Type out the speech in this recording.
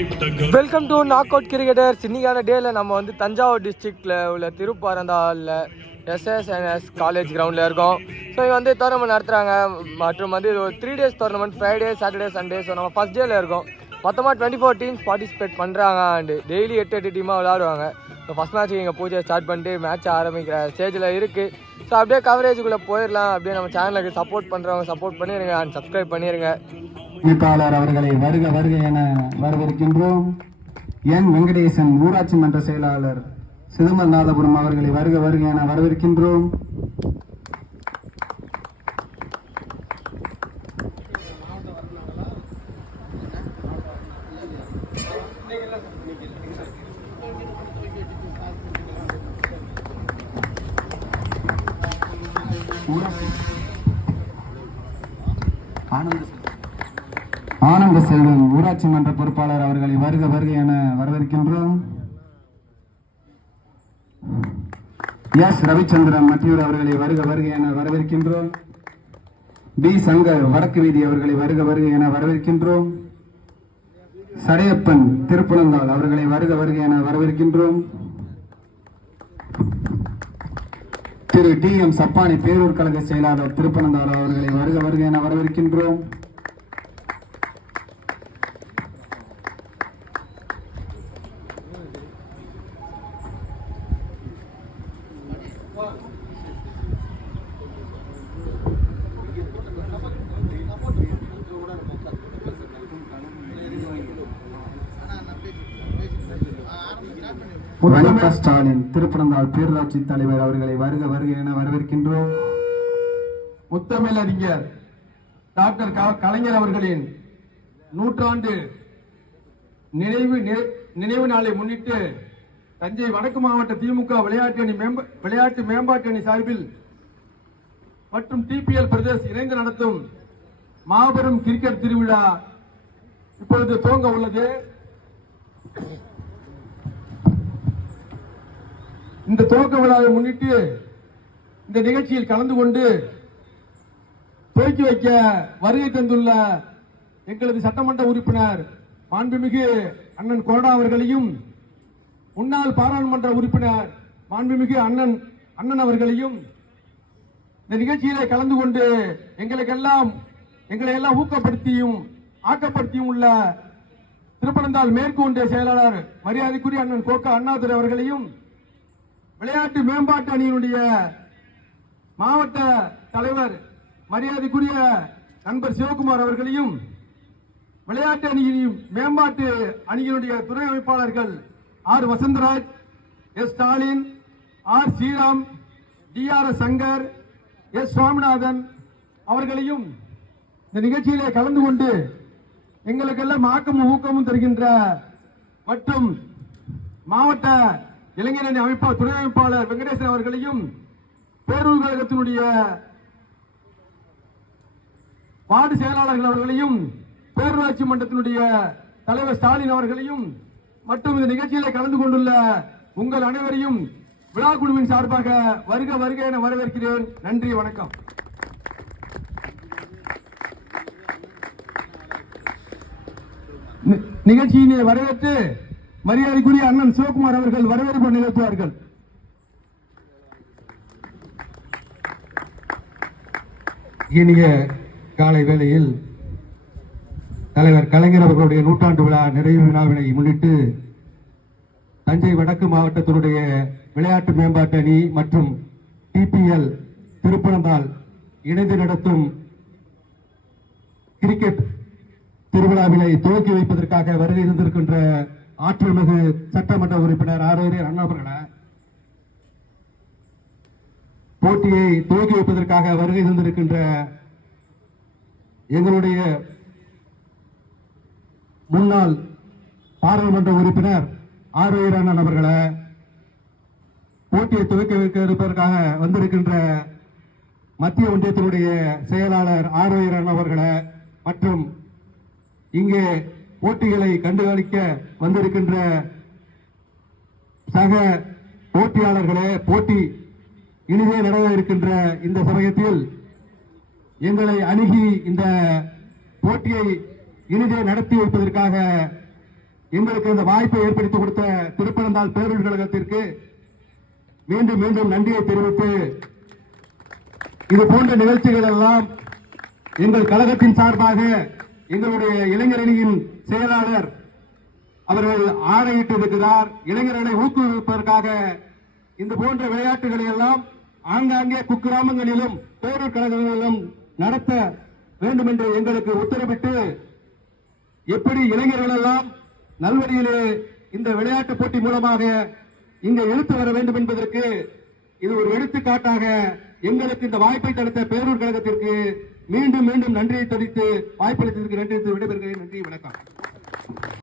Welcome to knock out cricketers. இன்னைக்கான டேல நம்ம வந்து தஞ்சாவூர் டிஸ்ட்ரிக்ட்ல உள்ள திருப்பரந்தாளில் SSNS காலேஜ் கிரவுண்டில் இருக்கோம். ஸோ இங்கே வந்து டோர்னமெண்ட் நடத்துகிறாங்க. மற்றும் வந்து இது ஒரு 3 days tournament, Friday, Saturday, Sunday. So நம்ம ஃபஸ்ட் டேல இருக்கோம். மொத்தமாக 24 டீம்ஸ் பார்ட்டிசிபேட் பண்ணுறாங்க. அண்டு டெய்லி 8 டீமாக விளையாடுவாங்க. ஸோ ஃபஸ்ட் மேட்ச்சுக்கு இங்கே பூஜை ஸ்டார்ட் பண்ணிட்டு மேட்ச் ஆரம்பிக்கிற ஸ்டேஜில் இருக்குது. ஸோ அப்படியே கவரேஜுக்குள்ளே போயிடலாம். அப்படியே நம்ம சேனலுக்கு சப்போர்ட் பண்ணுறவங்க சப்போர்ட் பண்ணிடுங்க அண்ட் சப்ஸ்கிரைப் பண்ணிடுங்க. அவர்களை வருக வருக என வரவேற்கின்றோம். என் வெங்கடேசன் ஊராட்சி மன்ற செயலாளர் சிதம்பரநாதபுரம் அவர்களை வருக வருக என வரவேற்கின்றோம். ஆனந்த செல்வன் ஊராட்சி மன்ற பொறுப்பாளர் அவர்களை வருக வருக என வரவேற்கின்றோம். எஸ் ரவிச்சந்திரன் மத்தியூர் அவர்களை வருக வருக என வரவேற்கின்றோம். பி சங்கர் வடக்கு வீதி அவர்களை வருக வருக என வரவேற்கின்றோம். சடையப்பன் திருப்புலந்தாள் அவர்களை வருக வருக என வரவேற்கின்றோம். திரு TM சப்பானி பேரூர் கழக செயலாளர் திருப்பனந்தாள் அவர்களை வருக வருக என வரவேற்கின்றோம். ஸ்டாலின் திருப்பனந்தாள் பேரூராட்சி தலைவர் அவர்களை வருக வருக என வரவேற்கின்றோம். முத்தமிழறிஞர் டாக்டர் கலைஞர் அவர்களின் நூற்றாண்டு நினைவு நாளை முன்னிட்டு தஞ்சை வடக்கு மாவட்ட திமுக விளையாட்டு மேம்பாட்டு அணி சார்பில் மற்றும் TPL பிரதேச இணைந்து நடத்தும் மாபெரும் கிரிக்கெட் திருவிழா இப்பொழுது துவங்க உள்ளது. இந்த துவக்க விழாவை முன்னிட்டு இந்த நிகழ்ச்சியில் கலந்து கொண்டு துவக்கி வைக்க வருகை தந்துள்ள எங்களது சட்டமன்ற உறுப்பினர் மாண்புமிகு அண்ணன் கொரடா அவர்களையும், முன்னாள் பாராளுமன்ற உறுப்பினர் மாண்புமிகு அண்ணன் அவர்களையும் இந்த நிகழ்ச்சியிலே கலந்து கொண்டு எங்களை எல்லாம் ஊக்கப்படுத்தியும் ஆக்கப்படுத்தியும் உள்ள திருப்பனந்தாள் மேற்கு ஒன்றிய செயலாளர் மரியாதைக்குரிய அண்ணன் கோக்கா அண்ணாதுரை அவர்களையும், விளையாட்டு மேம்பாட்டு அணியினுடைய மாவட்ட தலைவர் மரியாதைக்குரிய நண்பர் சிவகுமார் அவர்களையும், விளையாட்டு அணியின் மேம்பாட்டு அணியினுடைய துணை அமைப்பாளர்கள் R Vasantharaj, S Stalin, R Sriram, DR Shankar, S Swaminathan அவர்களையும் இந்த நிகழ்ச்சியிலே கலந்து கொண்டு எங்களுக்கெல்லாம் ஆக்கமும் ஊக்கமும் தருகின்ற மற்றும் மாவட்ட இளைஞரணி அமைப்பாளர் துணை அமைப்பாளர் வெங்கடேசன் அவர்களையும், பேரூர் கழகத்தினுடைய வார்டு செயலாளர்கள் அவர்களையும், பேரூராட்சி மன்றத்தினுடைய தலைவர் ஸ்டாலின் அவர்களையும் மற்றும் இந்த நிகழ்ச்சியிலே கலந்து கொண்டுள்ள உங்கள் அனைவரையும் விழா குழுவின் சார்பாக வருக வருக என வரவேற்கிறேன். நன்றி, வணக்கம். நிகழ்ச்சியினை வரவேற்று மரியாதைக்குரிய அண்ணன் சிவகுமார் அவர்கள் வரவேற்பு நிகழ்த்துவார்கள். இனிய காலை வேளையில் தலைவர் கலைஞர் அவர்களுடைய நூற்றாண்டு விழா நிறைவு விழாவினை முன்னிட்டு தஞ்சை வடக்கு மாவட்டத்தினுடைய விளையாட்டு மேம்பாட்டு அணி மற்றும் TPL திருப்பனந்தாள் இணைந்து நடத்தும் கிரிக்கெட் திருவிழாவினை துவக்கி வைப்பதற்காக வருகை இருந்திருக்கின்ற ஆற்றல்மிகு சட்டமன்ற உறுப்பினர் அண்ணா அவர்களை போட்டியை துவக்கி வைப்பதற்காக வருகை இருந்திருக்கின்ற எங்களுடைய முன்னாள் பாராளுமன்ற உறுப்பினர் அண்ணன் அவர்களை போட்டியை துவக்கி வைக்க இருப்பதற்காக வந்திருக்கின்ற மத்திய ஒன்றியத்தினுடைய செயலாளர் அண்ணன் அவர்களை மற்றும் இங்கே போட்டிகளை கண்டுகளிக்க வந்திருக்கின்ற சக போட்டியாளர்களே, போட்டி இனிதே நடக்க இருக்கின்ற இந்த சமயத்தில் எங்களை அணுகி இந்த போட்டியை இனிதே நடத்தி வைப்பதற்காக எங்களுக்கு இந்த வாய்ப்பை ஏற்படுத்தி கொடுத்த திருப்பனந்தாள் பேரூர் கழகத்திற்கு மீண்டும் மீண்டும் நன்றியை தெரிவித்து, இது போன்ற நிகழ்ச்சிகள் எல்லாம் எங்கள் கழகத்தின் சார்பாக எங்களுடைய இளைஞரணியின் செயலாளர் அவர்கள் ஆணையிட்டிருக்கிறார். இளைஞர்களை ஊக்குவிப்பதற்காக இந்த போன்ற விளையாட்டுகளை எல்லாம் ஆங்காங்கே குக்கிராமங்களிலும் பேரூர் கழகங்களிலும் நடத்த வேண்டும் என்று எங்களுக்கு உத்தரவிட்டு, எப்படி இளைஞர்கள் எல்லாம் நல்வழியிலே இந்த விளையாட்டு போட்டி மூலமாக இங்கே இழுத்து வர வேண்டும் என்பதற்கு இது ஒரு எடுத்துக்காட்டாக எங்களுக்கு இந்த வாய்ப்பை தடுத்த பேரூர் கழகத்திற்கு மீண்டும் மீண்டும் நன்றியை தெரிவித்து வாய்ப்பளித்ததற்கு நன்றி விடைபெறுகிறேன். நன்றி, வணக்கம்.